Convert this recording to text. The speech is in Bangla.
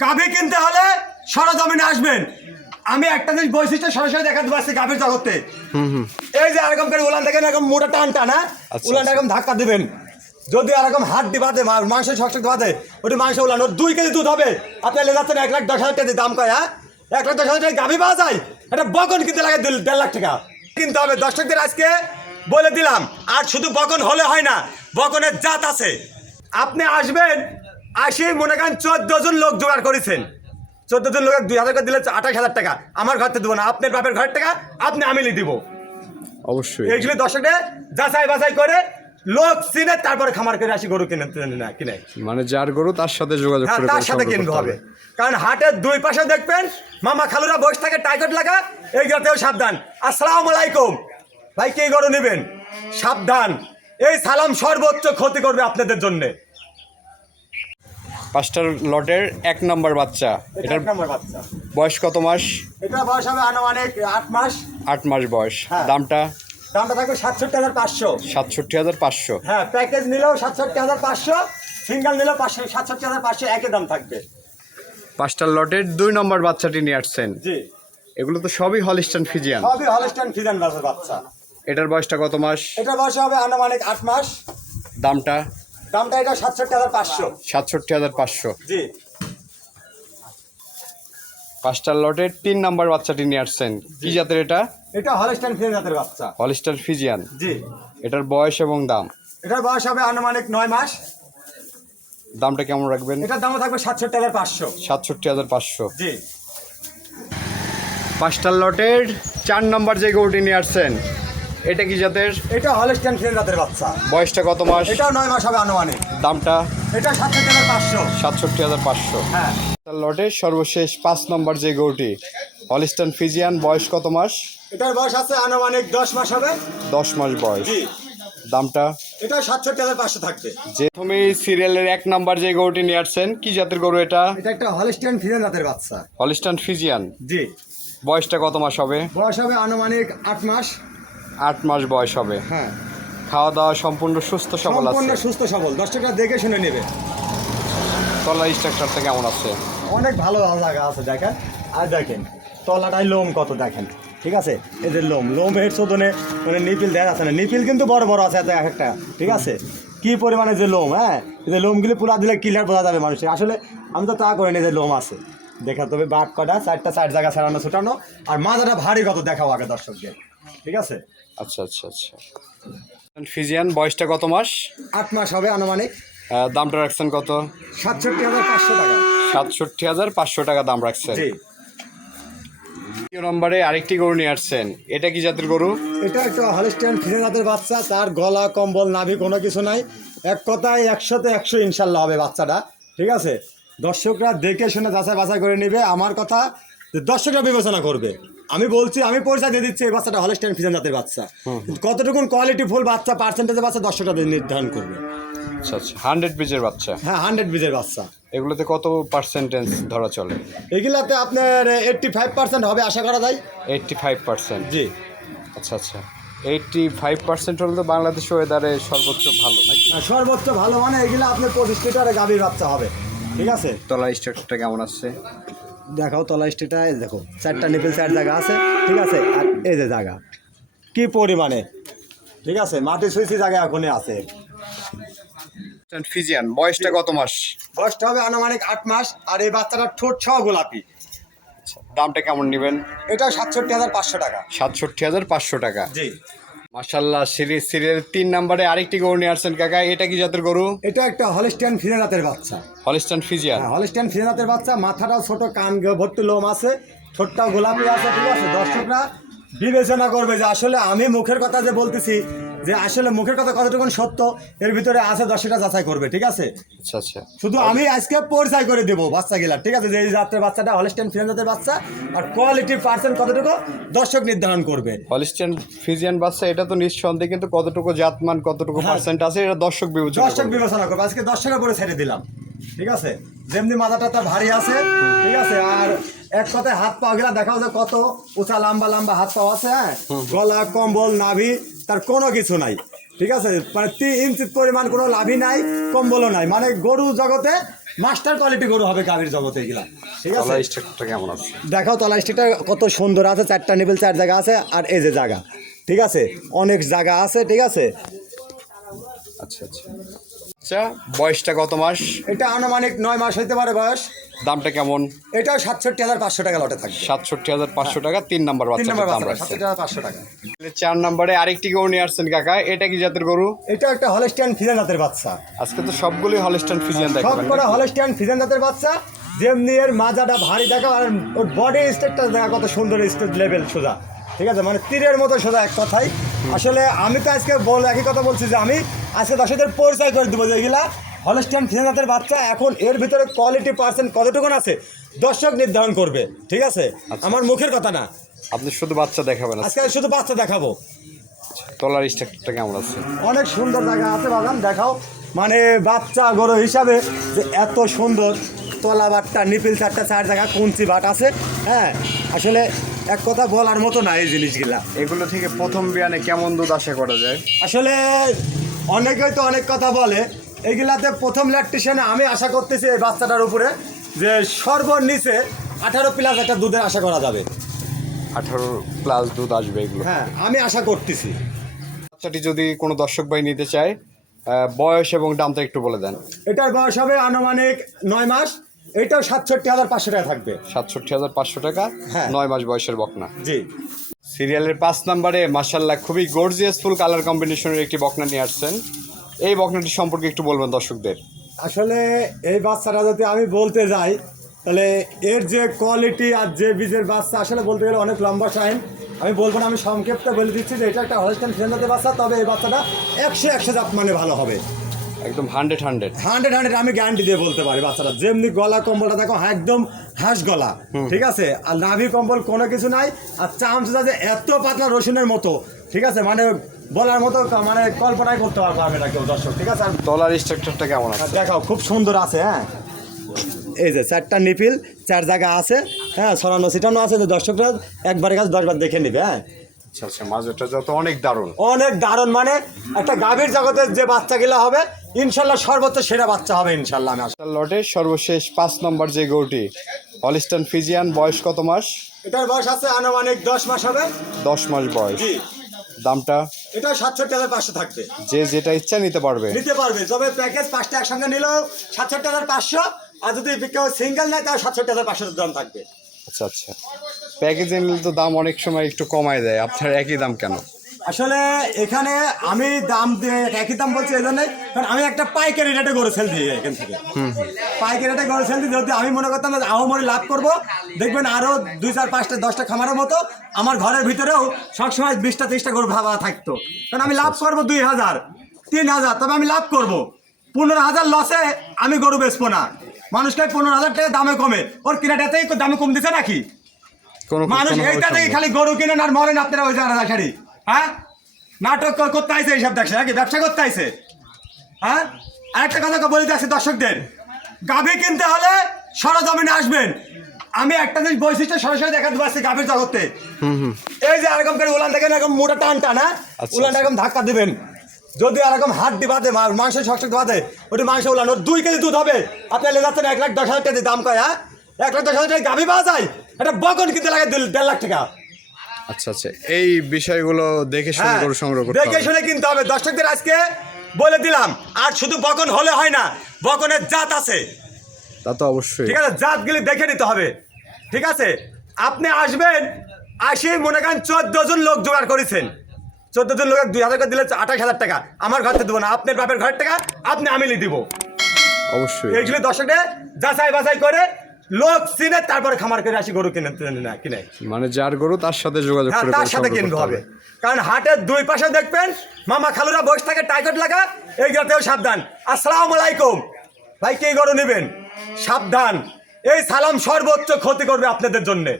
গাভী কিনতে হলে সরজমিনে আসবেন। আমি একটা জিনিস বৈশিষ্ট্য সরাসরি দেখাতে পারছি গাভীর জগতে। এই যে এরকম করে উলান দেখেন এরকম মোটা টান টান হ্যাঁ? আচ্ছা, উলান আচ্ছা। এরকম ধাক্কা দেবেন। যদি এরকম হাত দি বাদে মা- মাংস শক্ত বাদে ওটি মাংস উলান ওর দুই কেজি দুধ হবে। আপনি এলে যাচ্ছেন এক লাখ দশ হাজার টাকা দাম কয় হ্যাঁ? এক লাখ দশ হাজার টাকা গাভী পাওয়া যায়? একটা বকন কিনতে লাগে দেড় দেড় লাখ টাকা। কিনতে হবে। দর্শকদের আজকে বলে দিলাম আর শুধু বকন হলে হয় না বকনের জাত আছে। আপনি আসবেন আসি মনে করেন চোদ্দ জন লোক জোগাড় করেছেন। চোদ্দ জন লোক দুই হাজার করে দিলে আঠাশ হাজার টাকা। আমার ঘর থেকে দেবো না আপনার বাপের ঘরের টাকা আপনি আমিলি দিব। অবশ্যই। এইগুলো দর্শকরা যাচাই বাছাই করে লোক চিনে তারপরে খামার করে আসি গরু কিনে না কিনে। মানে যার গরু তার সাথে যোগাযোগ হ্যাঁ করে তার সাথে কিনতে হবে। কারণ হাটের দুই পাশে দেখবেন মামা খালুরা বসে থাকে টাইকট লাগা এই গরুতেও সাবধান। আসসালামু আলাইকুম। ভাই কে গরু নেবেন? সাবধান। এই সালাম সর্বোচ্চ ক্ষতি করবে আপনাদের জন্য। পাঁচটার লটের এক নম্বর বাচ্চা। এটার বয়স কত মাস? এটা বয়স হবে আনুমানিক আট মাস। আট মাস বয়স। হ্যাঁ। দামটা? দামটা থাকবে সাতষট্টি হাজার পাঁচশো। সাতষট্টি হাজার পাঁচশো। হ্যাঁ প্যাকেজ নিলেও সাতষট্টি হাজার পাঁচশো সিঙ্গেল নিলেও পাঁচশো সাতষট্টি হাজার পাঁচশো একই দাম থাকবে। পাঁচটার লটের দুই নম্বর বাচ্চাটি নিয়ে আসছেন। জি। এগুলো তো সবই হলিস্টান ফিজিয়ান। সবই হলস্টাইন ফিজান বাচ্চা। এটার বয়সটা কত মাস? এটা বয়স হবে আনুমানিক আট মাস। দামটা? দামটা এটা সাতষট্টি হাজার পাঁচশো। সাতষট্টি হাজার পাঁচশো। জি। পাঁচটার লটের তিন নম্বর বাচ্চাটি নিয়ে আসছেন। কি জাতের এটা? এটা হলস্টাইন ফিজান জাতের বাচ্চা। হলিস্টান ফিজিয়ান জি। এটার বয়স এবং দাম? এটার বয়স হবে আনুমানিক নয় মাস। দামটা কেমন রাখবেন? এটার দাম থাকবে সাতষট্টি হাজার পাঁচশো। সাতষট্টি হাজার পাঁচশো। জি। পাঁচটার লটের চার নম্বর যে গরুটি নিয়ে আসছেন এটা কি জাতের? এটা হলস্টাইন ফিজান জাতের বাচ্চা। বয়সটা কত মাস? এটাও নয় মাস হবে আনুমানিক। দামটা? এটা সাতষট্টি হাজার পাঁচশো। সাতষট্টি হাজার পাঁচশো। হ্যাঁ। লটের সর্বশেষ পাঁচ নম্বর যে গরুটি হলিস্টান ফিজিয়ান বয়স কত মাস? এটার বয়স আছে আনুমানিক দশ মাস হবে। দশ মাস বয়স। দামটা? এটা সাতষট্টি হাজার পাঁচশো থাকবে। যে তুমি সিরিয়ালের এক নাম্বার যে গরুটি নিয়ে আসছেন কি জাতের গরু এটা? এটা একটা হলস্টাইন ফিজান জাতের বাচ্চা। হলিস্টান ফিজিয়ান জি। বয়সটা কত মাস হবে? বয়স হবে আনুমানিক আট মাস। আট মাস বয়স হবে। হ্যাঁ। খাওয়া দাওয়া সম্পূর্ণ সুস্থ সবল সম্পূর্ণ আছে? সুস্থ সবল। দর্শকরা দেখে শুনে নেবে। তলার স্ট্রাকচারটা কেমন আছে? অনেক ভালো জায়গা আছে দেখেন। আর দেখেন তলাটায় লোম কত দেখেন। ঠিক আছে? এদের লোম লোমের শোধনে মানে নিপিল দেখা যাচ্ছে না? নিপিল কিন্তু বড় বড় আছে এক একটা। ঠিক আছে? কি পরিমাণে যে লোম হ্যাঁ? এদের লোমগুলি পুরা দিলে ক্লিয়ার বোঝা যাবে মানুষের। আসলে আমি তো তা করিনি যে লোম আছে। দেখা তবে বাট কটা চারটা চার জায়গা ছাড়ানো ছোটানো। আর মাজাটা ভারী কত দেখাও আগে দর্শকদের। ঠিক আছে? আচ্ছা আচ্ছা আচ্ছা। ফিজিয়ান বয়সটা কত মাস? আট মাস হবে আনুমানিক। দামটা রাখছেন কত? সাতষট্টি হাজার পাঁচশো টাকা। সাতষট্টি হাজার পাঁচশো টাকা দাম রাখছেন। জি। নম্বরে আরেকটি গরু নিয়ে আসছেন। এটা কি জাতের গরু? এটা একটা হলিস্টাইন ফিরে জাতের বাচ্চা। তার গলা কম্বল নাভি কোনো কিছু নাই। এক কথায় একশোতে একশো ইনশাল্লাহ হবে বাচ্চাটা। ঠিক আছে? দর্শকরা দেখে শুনে যাচাই বাছাই করে নেবে। আমার কথা দর্শকরা বিবেচনা করবে। আমি বলছি আমি পয়সা দিয়ে দিচ্ছি এই বাচ্চাটা হলিস্টাইন ফিজেন জাতের বাচ্চা। কিন্তু কতটুকুন কোয়ালিটি ফুল বাচ্চা পার্সেন্টেজের বাচ্চা দর্শকরা নির্ধারণ করবে। আচ্ছা আচ্ছা হান্ড্রেড পিজের বাচ্চা? হ্যাঁ হান্ড্রেড বিজের বাচ্চা। এগুলোতে কত পার্সেন্টেজ ধরা চলে? এগুলাতে আপনার এইট্টি ফাইভ পার্সেন্ট হবে আশা করা যায়। এইটটি ফাইভ পার্সেন্ট জি। আচ্ছা আচ্ছা। এইটটি ফাইভ পার্সেন্ট হলে তো বাংলাদেশ ওয়েদারে সর্বোচ্চ ভালো নাকি? আর সর্বোচ্চ ভালো মানে এগুলো আপনার পঁচিশ লিটারে গাভীর বাচ্চা হবে। ঠিক আছে? তলার স্ট্রাকচারটা কেমন আছে দেখাও তলা স্টেটা এই দেখো চারটা নিপেল চার জায়গা আছে ঠিক আছে? আর এই যে জায়গা। কি পরিমাণে? ঠিক আছে? মাটি সুইচি জায়গা এখনই আছে। ফিজিয়ান বয়সটা কত মাস? বয়সটা হবে আনুমানিক আট মাস আর এই বাচ্চাটার ঠোঁট ছ গোলাপি। দামটা কেমন নেবেন? এটা সাতষট্টি হাজার পাঁচশো টাকা। সাতষট্টি হাজার পাঁচশো টাকা। জি। মার্শাল্লাহ সিরিজ সিরিয়াল তিন নম্বরে আরেকটি গরু নিয়ে আসছেন কাকা এটা কি জাতের গরু? এটা একটা হলিস্টান ফিরেনাথের বাচ্চা। Holstein Friesian? হ্যাঁ হলিস্টিয়ান ফিরেনাথের বাচ্চা মাথাটাও ছোট কান ভর্তি লোম আছে ঠোঁটটাও গোলাপি আছে ঠিক আছে? দর্শকরা বিবেচনা করবে যে আসলে আমি মুখের কথা যে বলতেছি যে আসলে মুখের কথা কতটুকু সত্য এর ভিতরে আছে দর্শকরা যাচাই করবে ঠিক আছে? আচ্ছা আচ্ছা। শুধু আমি আজকে পরিচয় করে দেবো বাচ্চা গেলার ঠিক আছে? যে এই বাচ্চাটা হলস্টেন ফিরেন জাতের বাচ্চা আর কোয়ালিটি পার্সেন্ট কতটুকু দর্শক নির্ধারণ করবে। হলিস্টান ফিজিয়ান বাচ্চা এটা তো নিঃসন্দেহে কিন্তু কতটুকু জাতমান কতটুকু হ্যাঁ। পার্সেন্ট আছে এটা দর্শক বিবেচনা দর্শক বিবেচনা করবে। আজকে দর্শকের পরে ছেড়ে দিলাম ঠিক আছে? যেমনি মাথাটা তার ভারী আছে ঠিক আছে? আর এক কথায় হাত পা গেলা দেখাও যে কত উঁচা লম্বা লম্বা হাত পা আছে হ্যাঁ? গলা কম্বল নাভি তার কোনো কিছু নাই। ঠিক আছে? মানে তিন ইঞ্চিত পরিমাণ কোনো লাভই নাই কম্বলও নাই। মানে গরু জগতে মাস্টার কোয়ালিটি গরু হবে গাভীর জগতে এগুলা। ঠিক আছে? স্ট্রাকচারটা কেমন আছে? দেখাও তলা স্টিকটা কত সুন্দর আছে চারটা নিবেল চার জায়গা আছে আর এই যে জায়গা। ঠিক আছে? অনেক জায়গা আছে ঠিক আছে? আচ্ছা আচ্ছা। আচ্ছা বয়সটা কত মাস? এটা আনুমানিক নয় মাস হইতে পারে বয়স। দামটা কেমন? এটাও সাতষট্টি হাজার পাঁচশো টাকা লটে থাকবে। সাতষট্টি হাজার পাঁচশো টাকা তিন নাম্বার দাম বাচ্চা পাঁচশো টাকা। চার নম্বরে আরেকটি গরু নিয়ে আসছেন কাকা এটা কি জাতের গরু? এটা একটা হলস্টিয়ান ফিজেন জাতের বাচ্চা। আজকে তো সবগুলোই হলিস্টান ফিজিয়ান সব দেখবেন করে হলস্টিয়ান ফিজেন জাতের বাচ্চা যেমনি এর মাজাটা ভারী দেখা আর ওর বডি স্টেটটা দেখা কত সুন্দর স্টেট লেভেল সোজা। ঠিক আছে? মানে তীরের মতো সোজা এক কথাই আসলে আমি তো আজকে বল একই কথা বলছি যে আমি আজকে দর্শকদের পরিচয় করে দেবো যে এগুলা হলস্টিয়ান ফিজেন বাচ্চা এখন এর ভিতরে কোয়ালিটি পার্সেন্ট কতটুকুন আছে দর্শক নির্ধারণ করবে ঠিক আছে? আমার মুখের কথা না। আপনি শুধু বাচ্চা দেখাবেন আজকে। আজকে শুধু বাচ্চা দেখাবো। তলার স্ট্রাকচারটা কেমন আছে? অনেক সুন্দর জায়গা আছে বাগান দেখাও। মানে বাচ্চা গরু হিসাবে যে এত সুন্দর তলা বাটটা নিপিল চারটা চার জায়গা কুঞ্চি বাট আছে হ্যাঁ? আসলে এক কথা বলার মতো না এই জিনিসগুলা। এগুলো থেকে প্রথম বিয়ানে কেমন দুধ আশা করা যায়? আসলে অনেকেই তো অনেক কথা বলে এগুলাতে প্রথম ল্যাকটেশনে আমি আশা করতেছি এই বাচ্চাটার উপরে যে সর্বনিচে আঠারো প্লাস একটা দুধের আশা করা যাবে। আঠারো প্লাস দুধ আসবে এগুলো। হ্যাঁ আমি আশা করতেছি। বাচ্চাটি যদি কোনো দর্শক ভাই নিতে চায় বয়স এবং দামটা একটু বলে দেন। এটার বয়স হবে আনুমানিক নয় মাস। এটাও সাতষট্টি হাজার পাঁচশো টাকা থাকবে। সাতষট্টি হাজার পাঁচশো টাকা হ্যাঁ। নয় মাস বয়সের বকনা। জি। সিরিয়ালের পাঁচ নম্বরে মার্শাল্লাহ খুবই গর্জিয়াস ফুল কালার কম্বিনেশনের একটি বকনা নিয়ে আসছেন। এই বকনাটি সম্পর্কে একটু বলবেন দর্শকদের। আসলে এই বাচ্চাটা যদি আমি বলতে যাই তাহলে এর যে কোয়ালিটি আর যে বীজের বাচ্চা আসলে বলতে গেলে অনেক লম্বা টাইম আমি বলব না আমি সংক্ষেপটা বলে দিচ্ছি যে এটা একটা হলস্টাইন ফ্রেন্ডাতে বাচ্চা তবে এই বাচ্চাটা একশো একশো জাত মানে ভালো হবে। একদম হান্ড্রেড হান্ড্রেড হান্ড্রেড হান্ড্রেড আমি গ্যারান্টি দিয়ে বলতে পারি বাচ্চাটা যেমনি গলা কম্বলটা দেখো হ্যাঁ, একদম হাঁস গলা। ঠিক আছে? আর নাভি কম্বল কোনো কিছু নাই। আর চামচটা যে এত পাতলা রসুনের মতো। ঠিক আছে? মানে বলার মতো মানে কল্পনাই করতে পারব আমি না কেউ দর্শক। ঠিক আছে? আর তলার স্ট্রাকচারটা কেমন আছে? দেখাও খুব সুন্দর আছে হ্যাঁ? এই যে চারটা নিপিল চার জায়গা আছে হ্যাঁ সরানো সিটানো আছে। যে দর্শকরা একবারে কাছে দশবার দেখে নিবে হ্যাঁ? আচ্ছা আচ্ছা মাঝেরটা যত অনেক দারুণ। অনেক দারুণ মানে একটা গাভীর জগতের যে বাচ্চাগুলো হবে ইনশাল্লাহ সর্বোচ্চ সেরা বাচ্চা হবে ইনশাল্লাহ আমি লটের সর্বশেষ পাঁচ নম্বর যে গরুটি হলিস্টান ফিজিয়ান বয়স কত মাস? এটার বয়স আছে আনুমানিক দশ মাস হবে। দশ মাস বয়স। দামটা? এটা সাতষট্টি হাজার পাঁচশো থাকবে। যে যেটা ইচ্ছা নিতে পারবে। নিতে পারবে। তবে প্যাকেজ পাঁচটা একসঙ্গে নিলেও সাতষট্টি হাজার পাঁচশো আর যদি কেউ সিঙ্গেল নেয় তাহলে সাতষট্টি হাজার পাঁচশো দাম থাকবে। আচ্ছা আচ্ছা। প্যাকেজে নিলে তো দাম অনেক সময় একটু কমায় দেয়। আপনার একই দাম কেন? আসলে এখানে আমি দাম একই দাম বলছি এই জন্যই কারণ আমি একটা পাইকারি রেটে গরু সেল দিই এখান থেকে। পাইকারি রেটে গরু সেল দিই যদি আমি মনে করতাম যে আহমরি লাভ করব দেখবেন আরও দুই চার পাঁচটা দশটা খামারের মতো আমার ঘরের ভিতরেও সবসময় বিশটা ত্রিশটা গরু ভাবা থাকতো। কারণ আমি লাভ করব দুই হাজার তিন হাজার তবে আমি লাভ করব। পনেরো হাজার লসে আমি গরু বেচবো না। মানুষকে পনেরো হাজার টাকা দামে কমে। ওর কিনাটাতেই দামে কম দিছে নাকি? মানুষ এইটাতেই খালি গরু কিনেন আর মরেন আপনারা ওই জায়গা শাড়ি। হ্যাঁ? নাটক করতে আইছে এইসব দেখছে নাকি? ব্যবসা করতে আইছে? হ্যাঁ? আরেকটা কথা বলে যাচ্ছি দর্শকদের। গাভী কিনতে হলে সরজমিনে আসবেন। আমি একটা জিনিস বৈশিষ্ট্য সরাসরি দেখা দেবো আসছি গাভীর জগতে। এই যে এরকম করে উলান দেখেন এরকম মোটা টান টান হ্যাঁ? আচ্ছা, আচ্ছা। এরকম ধাক্কা দিবেন। যদি এরকম হাত দি বাদে মা- মাংসের শক্ত বাদে ওটি মাংস উলান। ওর দুই কেজি দুধ হবে। আপনি এলে যাচ্ছেন এক লাখ দশ হাজার টাকা দাম কয় হ্যাঁ? এক লাখ দশ হাজার টাকা গাভী পাওয়া যায়? একটা বকন কিনতে লাগে দেড় লাখ টাকা। আচ্ছা আচ্ছা। এই বিষয়গুলো দেখে শুনে হ্যাঁ, গরু সংগ্রহ করতে দেখে শুনে কিনতে হবে। দর্শকদের আজকে বলে দিলাম আর শুধু বকন হলে হয় না বকনের জাত আছে। তা তো অবশ্যই। ঠিক আছে জাতগুলি দেখে নিতে হবে। ঠিক আছে আপনি আসবেন আসি মনে করেন চোদ্দ জন লোক জোগাড় করেছেন। চোদ্দ জন লোক দুই হাজার করে দিলে আঠাশ হাজার টাকা। আমার ঘর থেকে দেবো না আপনার বাপের ঘরের টাকা আপনি আমি দিব। অবশ্যই। এইগুলো দর্শকদের যাচাই বাছাই করে লোক চিনে তারপরে খামার করে আসি গরু কিনে না কিনে। মানে যার গরু তার সাথে যোগাযোগ হ্যাঁ করে তার সাথে কিনতে হবে। কারণ হাটের দুই পাশে দেখবেন মামা খালুরা বসে থাকে টাইকট লাগা এই জাতেও সাবধান। আসসালাম আলাইকুম। ভাই কে গরু নেবেন? সাবধান। এই সালাম সর্বোচ্চ ক্ষতি করবে আপনাদের জন্যে।